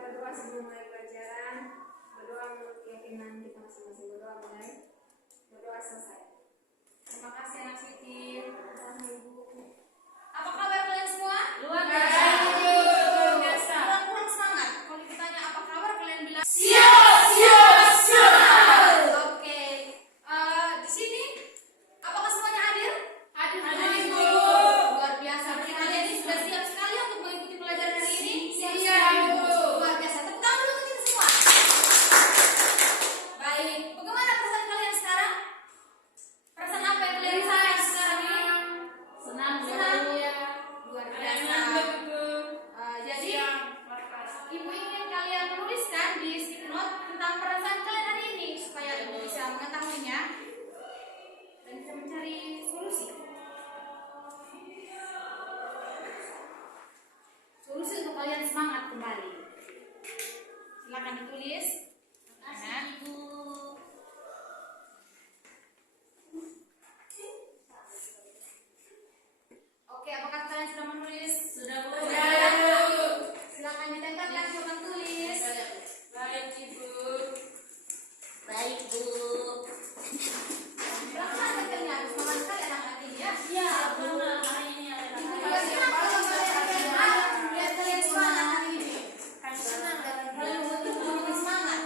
berdoa sebelum mulai pelajaran. Berdoa menurut keyakinan kita masing-masing. Berdoa mulai. Berdoa selesai. Terima kasih anak Siti. Ibu. Apa kabar kalian semua? Luar biasa. Luar biasa. Kurang semangat. Kalau ditanya apa kabar kalian bilang Siap, siap, siap. Oke. Di sini apakah semuanya hadir? Hadir, Ibu. Luar biasa. Berarti kalian ini sudah siap sekali untuk mengikuti pelajaran hari ini? Siap, Ibu. Luar biasa. Tepuk tangan dulu untuk kita semua. Baik. Bagaimana perasaan kalian sekarang? Perasaan apa yang kalian rasakan sekarang ini? Senang, Senang. ya. Luar biasa. Jadi Ibu ingin kalian menuliskan di stick note tentang perasaan kalian hari ini supaya Ibu bisa mengetahuinya dan bisa mencari solusi. Solusi untuk kalian semangat kembali. Silakan ditulis. Makasih, Ibu. Oke, apakah kalian sudah menulis? Sudah, Bu. Silakan ditempelkan papan tulis. Baik, Ibu. Baik, Bu. Perasaan kalian harus semangat sekali anak-anak ini ya. Iya, benar. Hari ini ada Ibu kakak. juga senang kalau kalian lihat kalian semangat hari ini. Kami senang dapat Kalian membuat semangat.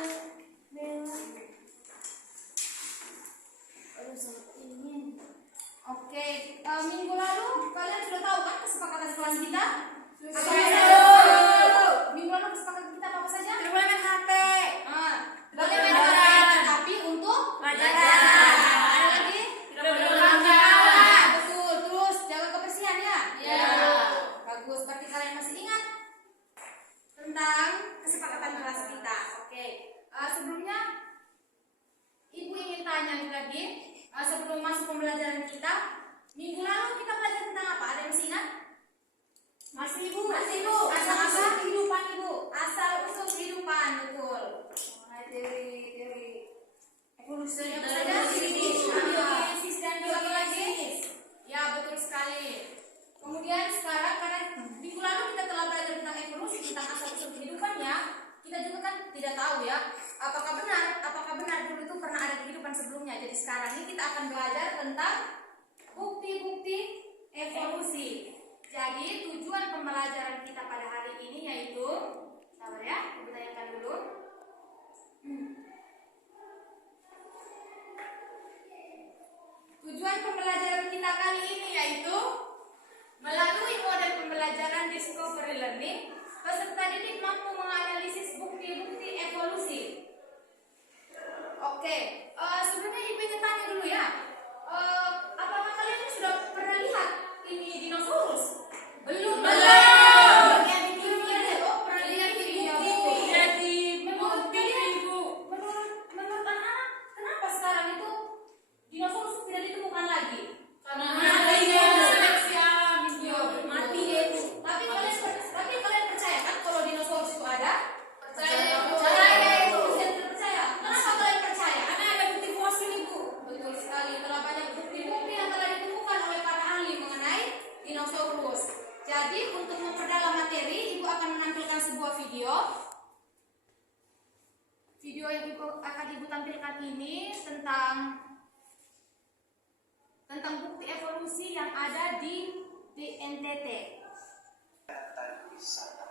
Oke, minggu lalu kalian sudah tahu kan kesepakatan kelas kita? Minggu lalu kesepakatan kita apa saja? Boleh main HP. Boleh main HP, tapi untuk Pelajaran. Ada lagi? Tidak boleh melanggar. Betul, terus jaga kebersihan ya? Ya. Bagus, berarti kalian masih ingat tentang kesepakatan kelas kita. Oke, sebelumnya Ibu ingin tanya lagi, sebelum masuk pembelajaran kita, minggu lalu kita belajar tentang apa? Ada yang masih ingat? Masih Ibu? Masih Ibu. Asal usul kehidupan Ibu. Asal usul kehidupan, betul. Mulai teori evolusi apa saja? Genesis dan biologi. Ya, betul sekali. Kemudian sekarang karena minggu lalu kita telah belajar tentang evolusi, tentang asal usul kehidupannya, kita juga kan tidak tahu ya apakah benar dulu itu pernah ada kehidupan sebelumnya. Jadi sekarang ini kita akan belajar tentang bukti-bukti evolusi. Jadi tujuan pembelajaran kita pada hari ini yaitu, sabar ya, Ibu tanyakan dulu. Tujuan pembelajaran kita kali ini yaitu melalui model pembelajaran discovery learning, peserta didik mampu menganalisis bukti-bukti evolusi. Oke, sebelumnya Ibu ingin tanya dulu ya, apakah kalian ini sudah pernah lihat ini dinosaurus? Belum. Yang di TV ya? Oh, pernah lihat di TV. Jadi, Menurut kalian, menurut anak-anak, kenapa sekarang itu dinosaurus tidak ditemukan lagi? karena adanya seleksi alam, Ibu. Iya, betul. Mati ya, Ibu. Tapi kalian percaya kan kalau dinosaurus itu ada? Percaya, Bu. Percaya itu, bisa percaya. Kenapa kalian percaya? Karena ada bukti fosil, Ibu. Betul sekali, telah banyak bukti-bukti yang telah ditemukan oleh para ahli mengenai dinosaurus. Jadi untuk memperdalam materi, Ibu akan menampilkan sebuah video. Video yang akan Ibu tampilkan ini tentang bukti evolusi yang ada di NTT. Tari wisata.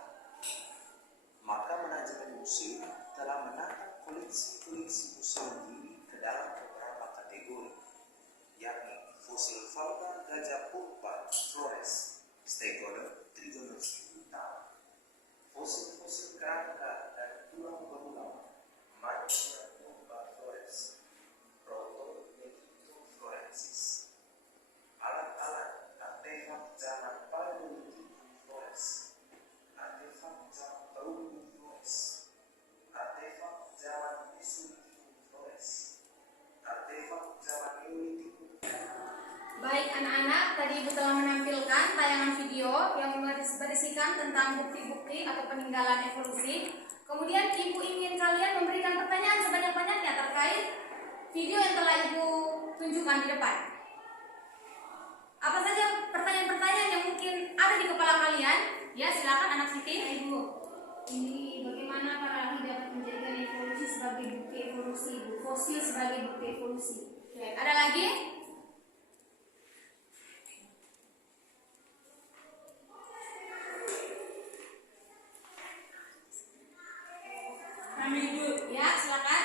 Maka manajemen museum telah menata koleksi-koleksi museum diri ke dalam beberapa kategori, yakni fosil fauna gajah purba Flores, Stegoner, Trigonosus utama, fosil-fosil kerangka dan tulang belulang, manusia purba Flores, Proto Mexico Florensis, alat-alat artefak zaman Paleolitik Flores, artefak zaman Perunggu Flores, artefak zaman Mesozoikum Flores, artefak zaman Neolitik. Baik anak-anak, tadi Ibu telah menampilkan tayangan video yang berisikan tentang bukti-bukti atau peninggalan evolusi. Kemudian Ibu ingin kalian memberikan pertanyaan sebanyak-banyaknya terkait video yang telah Ibu tunjukkan di depan. Apa saja pertanyaan-pertanyaan yang mungkin ada di kepala kalian? Ya, silakan anak Siti. Ibu, ini bagaimana fosil sebagai bukti evolusi. Oke, ada lagi? Kami Bu, Ya, silakan.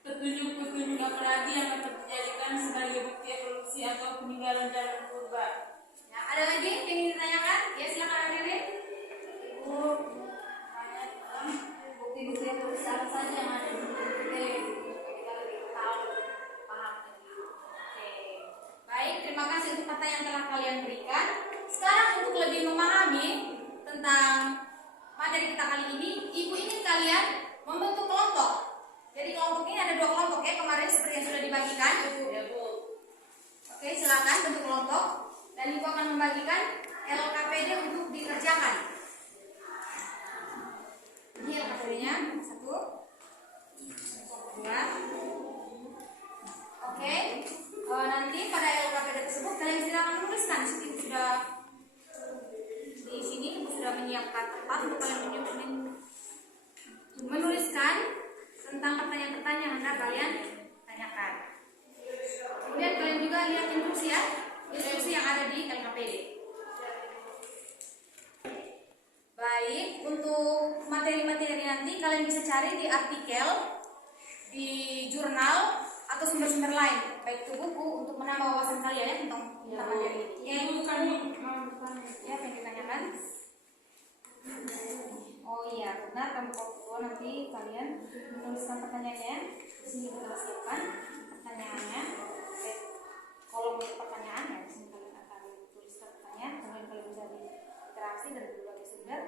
petunjuk-petunjuk apa lagi yang dapat dijadikan sebagai bukti evolusi atau peninggalan zaman purba? Ya, ada lagi yang ingin ditanyakan? Ya, silakan Aririn. Ibu, banyak bukti-bukti evolusi apa saja yang ada di buku kita kita lebih tahu, paham lagi. Oke. Baik, terima kasih untuk kata yang telah kalian berikan. Sekarang untuk lebih memahami tentang materi kita kali ini, Ibu ingin kalian membentuk kelompok. Jadi kelompok ini ada 2 kelompok ya, kemarin seperti yang sudah dibagikan. Ya Bu. Oke, silakan bentuk kelompok dan Ibu akan membagikan LKPD untuk dikerjakan. Ini LKPD-nya 1, 2. Oke, nanti pada LKPD tersebut kalian silakan menuliskan. Ibu sudah di sini, Ibu sudah menyiapkan tempat untuk kalian menuliskan tentang pertanyaan-pertanyaan yang hendak kalian tanyakan. Kemudian kalian juga lihat instruksi ya, instruksi yang ada di LKPD. Baik, untuk materi-materi nanti kalian bisa cari di artikel, di jurnal atau sumber-sumber lain, baik itu buku untuk menambah wawasan kalian ya tentang materi ini. Ya, Ibu kan ya, yang ditanyakan. Oh iya, benar kamu nanti kalian menuliskan pertanyaannya. Di sini kita siapkan pertanyaannya. Kolom pertanyaan ya, di sini kalian akan tuliskan pertanyaan, kemudian kalian bisa berinteraksi dari berbagai sumber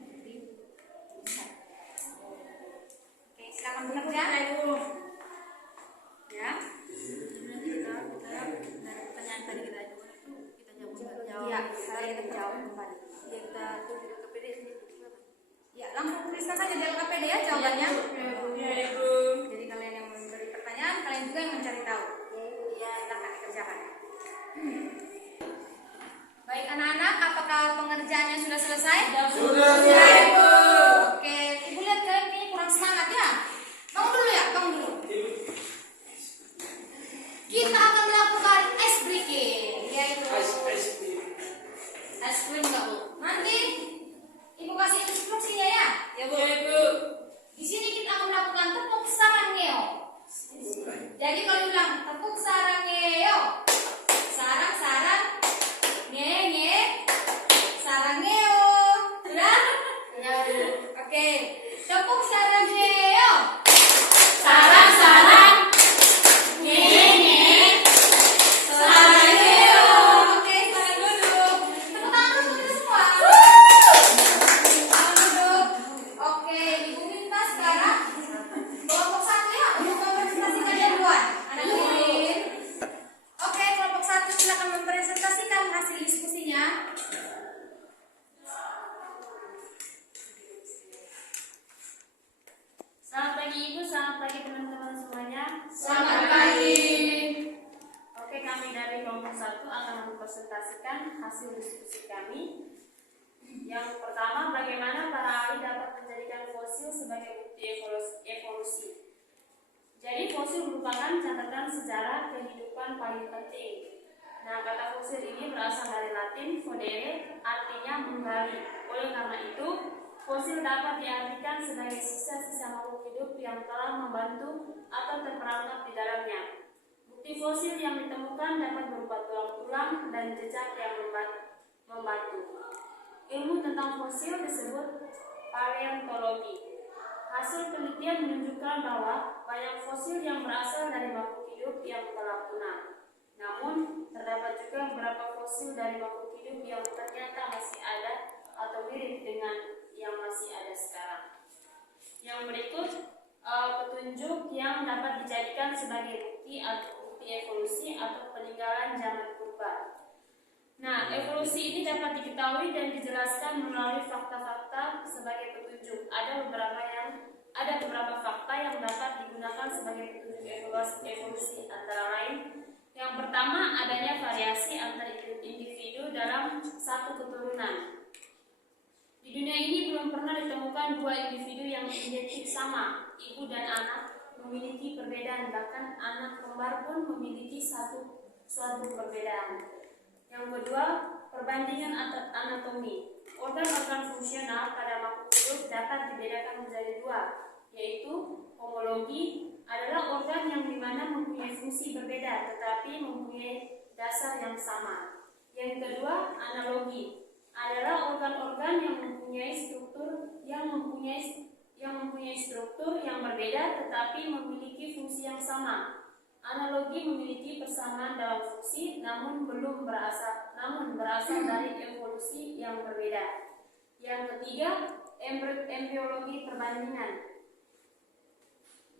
di tulisan. Oke, silakan bekerja. Ya. kita dari pertanyaan tadi kita ajukan itu kita jawab. Ya, sekarang kita jawab kembali. Ya kita tulis di KPD sini. Ya, langsung tuliskan saja di LKPD ya jawabannya. Ya Ibu. Jadi kalian yang memberi pertanyaan, kalian juga yang mencari tahu. Ya, silakan dikerjakan. Baik anak-anak, apakah pengerjaannya sudah selesai? Sudah. Ibu. Oke, Ibu lihat kalian kayaknya kurang semangat ya. Bangun dulu ya, bangun dulu. Kita akan melakukan ice breaking, yaitu ice cream enggak Bu? Nanti Ibu kasih instruksinya ya. Ya Bu. Ya Bu. Di sini kita akan melakukan tepuk sarangeo. Jadi kalau bilang tepuk sarangeo, sarang nge sarangeo, sudah? Ya Bu. Oke, tepuk sarangeo, Sarang. sarangeo. Oke, sekarang duduk. Tepuk tangan dulu kita semua. Tangan duduk. Oke, Ibu minta sekarang kelompok 1 ya untuk mempresentasikan duluan. Anak kecil. Oke, kelompok 1 silakan mempresentasikan hasil diskusinya. Selamat pagi Ibu, selamat pagi teman-teman semuanya. Selamat pagi. Oke, kami dari kelompok 1 akan mempresentasikan hasil diskusi kami. Yang pertama, bagaimana para ahli dapat menjadikan fosil sebagai bukti evolusi. Jadi fosil merupakan catatan sejarah kehidupan paling penting. Nah, kata fosil ini berasal dari Latin fodere, artinya menggali. Oleh karena itu, fosil dapat diartikan sebagai sisa-sisa makhluk hidup yang telah membantu atau terperangkap di dalamnya. Bukti fosil yang ditemukan dapat berupa tulang-tulang dan jejak yang membantu. Ilmu tentang fosil disebut paleontologi. Hasil penelitian menunjukkan bahwa banyak fosil yang berasal dari makhluk hidup yang telah punah. Namun, terdapat juga beberapa fosil dari makhluk hidup yang ternyata masih ada atau mirip dengan yang masih ada sekarang. Yang berikut petunjuk yang dapat dijadikan sebagai bukti evolusi atau peninggalan zaman purba. Nah, evolusi ini dapat diketahui dan dijelaskan melalui fakta-fakta sebagai petunjuk. Ada beberapa fakta yang dapat digunakan sebagai petunjuk evolusi, antara lain yang pertama, adanya variasi antar individu dalam satu keturunan. Di dunia ini belum pernah ditemukan 2 individu yang identik sama, ibu dan anak, memiliki perbedaan, bahkan anak kembar pun memiliki suatu perbedaan. Yang kedua, perbandingan anatomi. Organ-organ fungsional pada makhluk hidup dapat dibedakan menjadi dua, yaitu homologi adalah organ yang dimana mempunyai fungsi berbeda tetapi mempunyai dasar yang sama. Yang kedua, analogi adalah organ-organ yang mempunyai struktur yang berbeda tetapi memiliki fungsi yang sama. Analogi memiliki persamaan dalam fungsi namun berasal dari evolusi yang berbeda. Yang ketiga, embriologi perbandingan.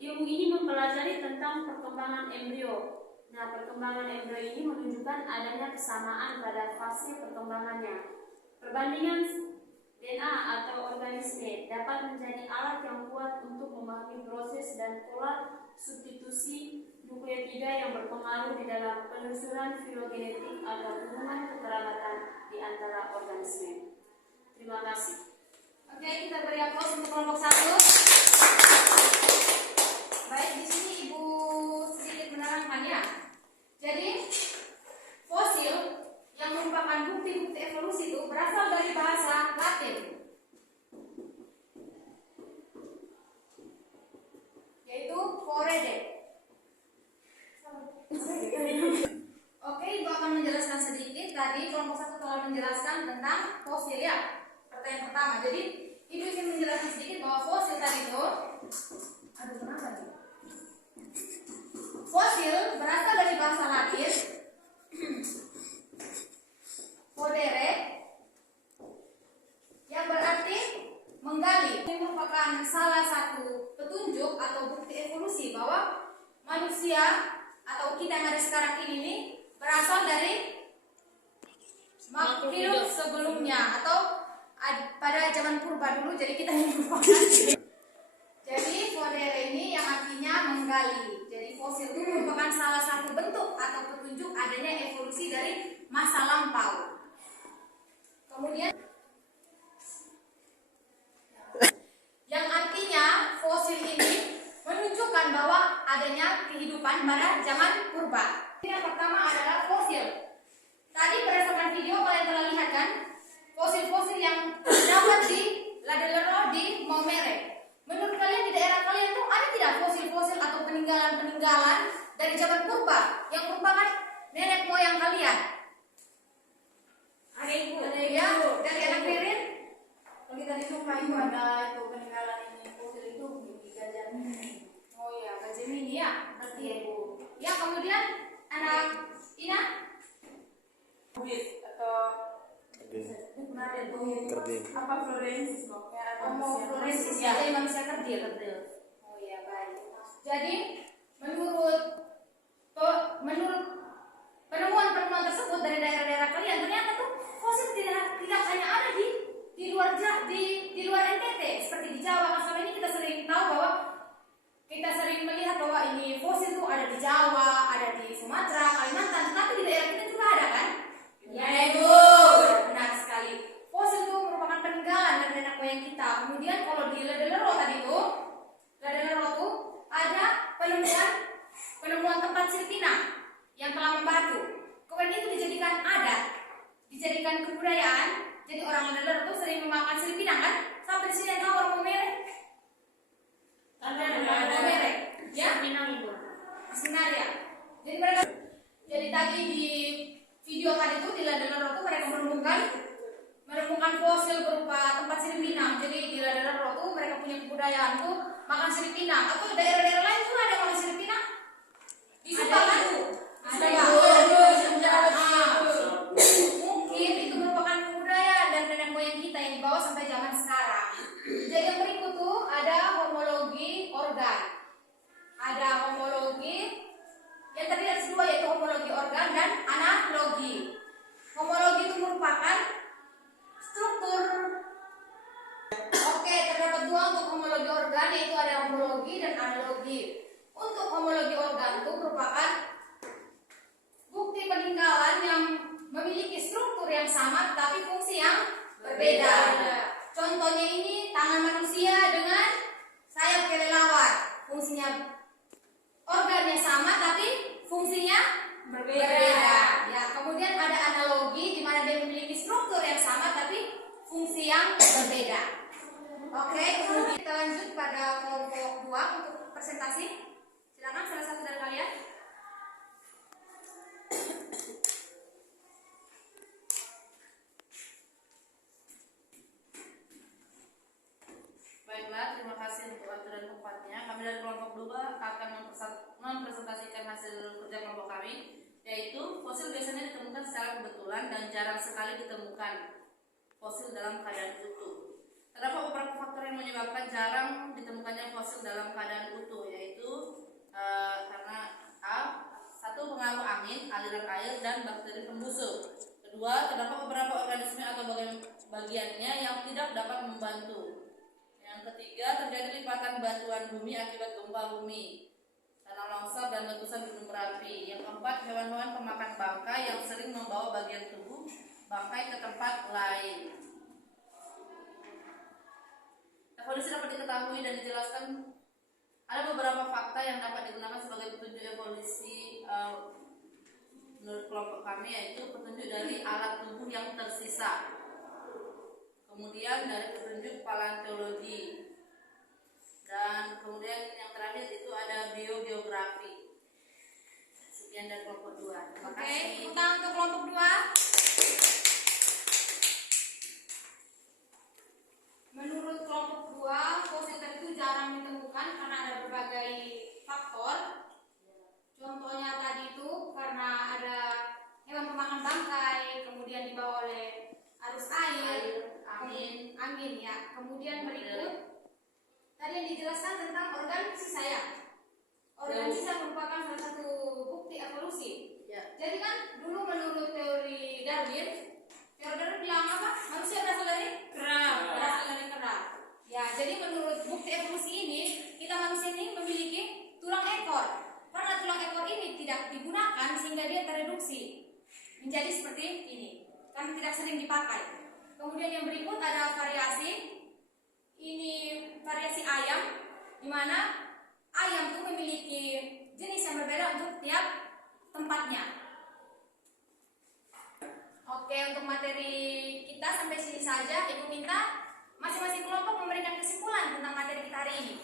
Ilmu ini mempelajari tentang perkembangan embrio. Nah, perkembangan embrio ini menunjukkan adanya kesamaan pada fase perkembangannya. Perbandingan DNA atau organisme dapat menjadi alat yang kuat untuk memahami proses dan pola substitusi nukleotida yang berpengaruh di dalam penelusuran filogenetik atau hubungan kekerabatan di antara organisme. Terima kasih. Oke, kita beri aplaus untuk kelompok 1. Baik, di sini Ibu sedikit menerangkan ya. Jadi, fosil yang merupakan bukti-bukti evolusi itu berasal dari bahasa Latin, yaitu forede. Oke, Ibu akan menjelaskan sedikit. Tadi kelompok 1 telah menjelaskan tentang fosil ya. Pertanyaan pertama. Jadi, Ibu ingin menjelaskan sedikit bahwa fosil tadi itu kenapa nih? Fosil berasal dari bahasa Latin fodere, yang berarti menggali. Ini merupakan salah satu petunjuk atau bukti evolusi bahwa manusia atau kita yang ada sekarang ini berasal dari makhluk hidup sebelumnya atau pada zaman purba dulu. Jadi kita merupakan jadi fodere ini yang artinya menggali. Jadi fosil itu merupakan salah satu bentuk atau petunjuk adanya evolusi dari masa lampau. Kemudian yang artinya fosil ini menunjukkan bahwa adanya kehidupan pada zaman purba. Yang pertama adalah fosil. Tadi berdasarkan video kalian telah lihat kan fosil-fosil yang terdapat di Ladelero di Maumere. Menurut kalian di daerah kalian tuh ada tidak fosil-fosil atau peninggalan-peninggalan dari zaman purba yang merupakan nenek moyang kalian? Ada Ibu. Ada ya, dari anak Ririn? Kalau kita di rumah itu ada itu peninggalan ini fosil itu di Gajah Mini. Oh iya, Gajah Mini ya, berarti ya Ibu. Ya, kemudian anak Ina? Kulit atau ada tuh apa Florensis kok ya ada Homo florensis ya, jadi manusia kerdil. Oh iya, baik. Jadi menurut penemuan-penemuan tersebut dari daerah-daerah kalian ternyata tuh fosil tidak hanya ada di luar NTT seperti di Jawa. Kan selama ini kita sering tahu bahwa kita sering melihat bahwa ini fosil tuh ada di Jawa, ada di Sumatera, Kalimantan, tapi di daerah kita juga ada kan? Ya Ibu, benar sekali. Fosil itu merupakan peninggalan dari nenek moyang kita. Kemudian kalau di Ladelero tadi tuh, Ladelero tuh ada penemuan tempat silpina yang telah membatu. Kemudian itu dijadikan adat, dijadikan kebudayaan. Jadi orang Ladelero tuh sering memakan silpina kan? Sampai di sini tahu orang Maumere. Maumere, ya? Ibu. Sinar ya. Jadi mereka, jadi tadi di video tadi itu di Ladelero tuh mereka menemukan fosil berupa tempat silpina. Jadi di Ladelero tuh mereka punya kebudayaan tuh makan silpina. Atau daerah-daerah lain juga ada makan silpina? Di Sumba kan? Mungkin itu merupakan kebudayaan dan nenek moyang kita yang dibawa sampai zaman sekarang. Jadi yang berikut tuh ada homologi organ. Ada homologi yang terdiri dari dua, yaitu homologi organ dan analogi. Homologi itu merupakan struktur. Oke, terdapat dua untuk homologi organ, yaitu ada homologi dan analogi. Untuk homologi organ itu merupakan bukti peninggalan yang memiliki struktur yang sama tetapi fungsi yang berbeda. Contohnya ini tangan manusia dengan sayap kelelawar, fungsinya organnya sama tapi fungsinya berbeda. Ya, kemudian ada analogi di mana dia memiliki struktur yang sama tapi fungsi yang berbeda. Oke, kemudian kita lanjut pada kelompok 2 untuk presentasi. Silakan salah satu dari kalian. Baiklah, terima kasih untuk waktu dan tempatnya. Kami dari kelompok 2 akan mempresentasikan hasil kerja kelompok kami, yaitu fosil biasanya ditemukan secara kebetulan dan jarang sekali ditemukan fosil dalam keadaan utuh. Terdapat beberapa faktor yang menyebabkan jarang ditemukannya fosil dalam keadaan utuh, yaitu karena satu, pengaruh angin, aliran air, dan bakteri pembusuk. Kedua, terdapat beberapa organisme atau bagiannya yang tidak dapat membantu. Yang ketiga, terjadi lipatan batuan bumi akibat gempa bumi, tanah longsor, dan letusan gunung berapi. Yang keempat, hewan-hewan pemakan bangkai yang sering membawa bagian tubuh bangkai ke tempat lain. Evolusi dapat diketahui dan dijelaskan. Ada beberapa fakta yang dapat digunakan sebagai petunjuk evolusi menurut kelompok kami, yaitu petunjuk dari alat tubuh yang tersisa, kemudian dari petunjuk paleontologi, dan kemudian yang terakhir itu ada biogeografi. Sekian dari kelompok 2. Terima Oke, kasih. kita untuk kelompok 2. Menurut kelompok 2, fosil itu jarang ditemukan karena ada berbagai faktor. Contohnya tadi itu karena ada hewan pemakan bangkai, kemudian dibawa oleh arus air, angin ya. Kemudian berikut tadi yang dijelaskan tentang organ sisa ya. Organ sisa merupakan salah satu bukti evolusi. Ya. Jadi kan dulu menurut teori Darwin bilang apa? Manusia berasal dari Kera. berasal dari kera. Ya, jadi menurut bukti evolusi ini, kita manusia ini memiliki tulang ekor. Karena tulang ekor ini tidak digunakan sehingga dia tereduksi menjadi seperti ini. Kan tidak sering dipakai. Kemudian yang berikut ada variasi. Ini variasi ayam, di mana ayam itu memiliki jenis yang berbeda untuk tiap tempatnya. Oke, untuk materi kita sampai sini saja. Ibu minta masing-masing kelompok memberikan kesimpulan tentang materi kita hari ini.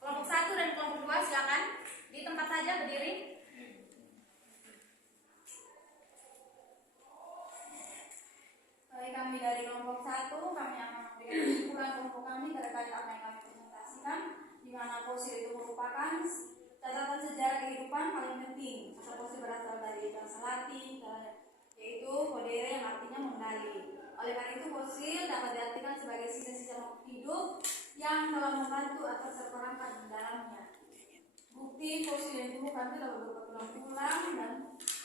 Kelompok 1 dan kelompok 2 silakan di tempat saja berdiri. Baik, kami dari kelompok 1 kami akan memberikan kesimpulan kelompok kami terkait apa yang kami presentasikan, di mana fosil itu merupakan catatan sejarah kehidupan paling penting. Asal fosil berasal dari bangsa Latin, yaitu hodere yang artinya menggali. Oleh karena itu fosil dapat diartikan sebagai sisa-sisa makhluk hidup yang telah membantu atau terperangkap di dalamnya. Bukti fosil yang ditemukan itu dapat berupa tulang-tulang dan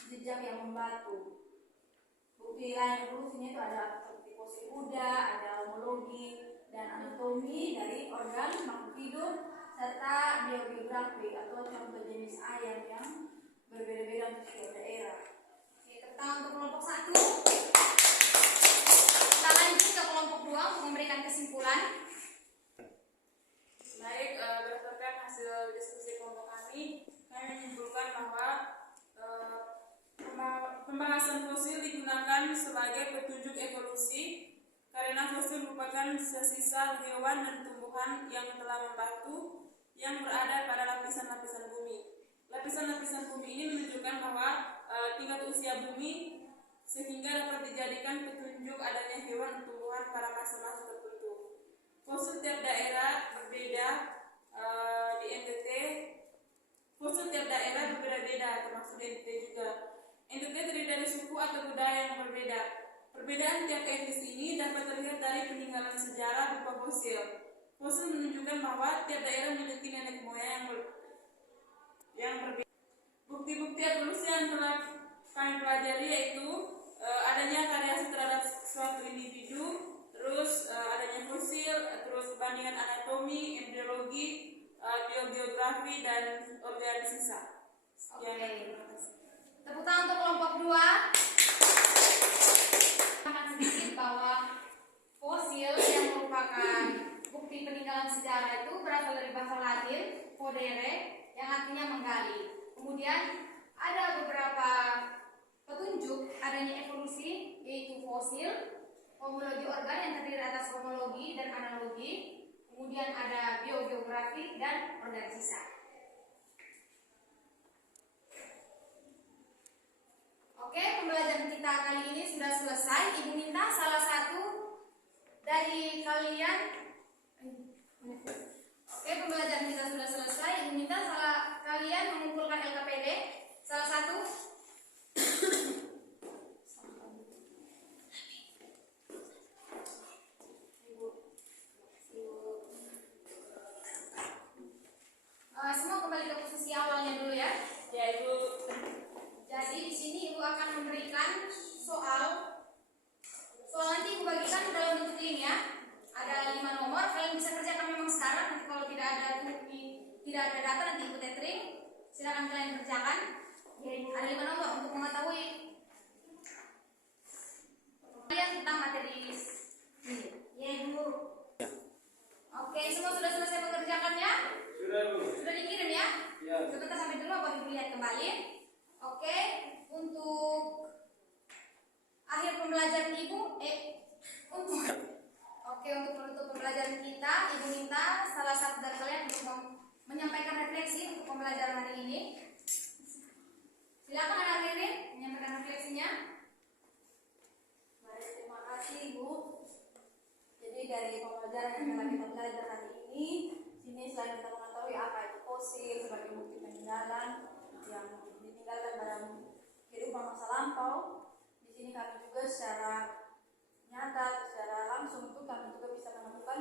jejak yang membatu. Bukti lain evolusinya itu ada seperti fosil kuda, ada homologi dan anatomi dari organ makhluk hidup, serta biogeografi atau contoh jenis ayam yang berbeda-beda untuk setiap daerah. Oke, tepuk tangan untuk kelompok 1. Kita lanjut ke kelompok 2 untuk memberikan kesimpulan. Baik, berdasarkan hasil diskusi kelompok kami menyimpulkan bahwa pembahasan fosil digunakan sebagai petunjuk evolusi karena fosil merupakan sisa hewan dan tumbuhan yang telah membatu yang berada pada lapisan-lapisan bumi. Lapisan-lapisan bumi ini menunjukkan bahwa tingkat usia bumi sehingga dapat dijadikan petunjuk adanya hewan dan tumbuhan pada masa-masa tertentu. Fosil tiap daerah berbeda di NTT. Fosil tiap daerah berbeda-beda termasuk di NTT juga. NTT terdiri dari suku atau budaya yang berbeda. Perbedaan tiap etnis ini dapat terlihat dari peninggalan sejarah berupa fosil. Fosil menunjukkan bahwa tiap daerah memiliki nenek moyang yang berbeda. Bukti-bukti evolusi yang telah kami pelajari yaitu adanya variasi terhadap suatu individu, terus adanya fosil, terus perbandingan anatomi, embriologi, biogeografi, dan organ sisa. Sekian. Terima kasih. Tepuk tangan untuk kelompok 2. Akan sedikit bahwa fosil yang merupakan bukti peninggalan sejarah itu berasal dari bahasa Latin, fodere, yang artinya menggali. Kemudian ada beberapa petunjuk adanya evolusi, yaitu fosil, homologi organ yang terdiri atas homologi dan analogi, kemudian ada biogeografi dan organ sisa. Oke, pembelajaran kita kali ini sudah selesai. Ibu minta salah satu dari kalian. Oke, pembelajaran kita sudah selesai. Ibu minta kalian mengumpulkan LKPD. Salah satu. Semua kembali ke posisi awalnya dulu ya. Ya, Ibu. Jadi di sini Ibu akan memberikan soal. Soal nanti Ibu bagikan dalam bentuk link ya. Ada 5 nomor. Kalian bisa kerjakan memang sekarang. Nanti kalau tidak ada data nanti Ibu tethering. Silakan kalian kerjakan. Ada 5 nomor untuk mengetahui kalian tentang materi ini. Ya Ibu. Oke, semua sudah selesai mengerjakannya? Sudah, Bu. Sudah dikirim ya? Ya. Sebentar sampai dulu baru Ibu lihat kembali. Oke, untuk akhir pembelajaran Ibu, untuk penutup pembelajaran kita, Ibu minta salah satu dari kalian untuk menyampaikan refleksi untuk pembelajaran hari ini. Silakan Anak Ririn menyampaikan refleksinya. Baik, terima kasih Ibu. Jadi dari pembelajaran yang telah kita belajar hari ini, sini selain kita mengetahui apa itu fosil sebagai bukti peninggalan yang ditinggalkan dalam kehidupan masa lampau, di sini kami juga secara nyata, secara langsung itu kami juga bisa menemukan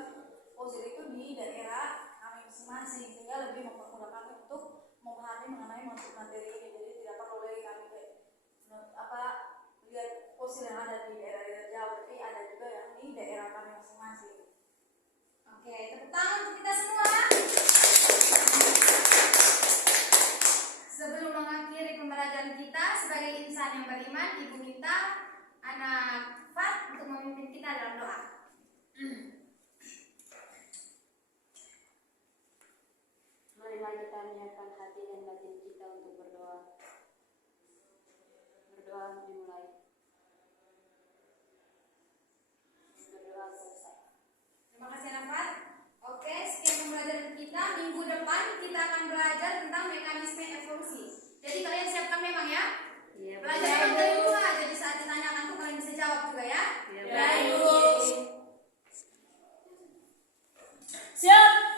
fosil itu di daerah kami masing-masing, sehingga lebih mempermudah kami untuk memahami mengenai materi ini. Jadi tidak perlu lagi kami lihat fosil yang ada di daerah-daerah jauh, tapi ada juga yang di daerah kami masing-masing. Oke, tepuk tangan untuk kita semua. Sebelum mengakhiri pembelajaran kita sebagai insan yang beriman, Ibu minta Anak Fat untuk memimpin kita dalam doa. Marilah kita menyiapkan hati dan batin kita untuk berdoa. Berdoa dimulai. Berdoa selesai. Terima kasih Anak Fat. Oke, sekian pembelajaran kita. Minggu depan kita akan belajar tentang mekanisme evolusi. Jadi kalian siapkan memang ya? Iya, Bu. Belajar yang kedua, jadi saat ditanyakan tuh kalian bisa jawab juga ya? Iya, Bu. Baik. Siap.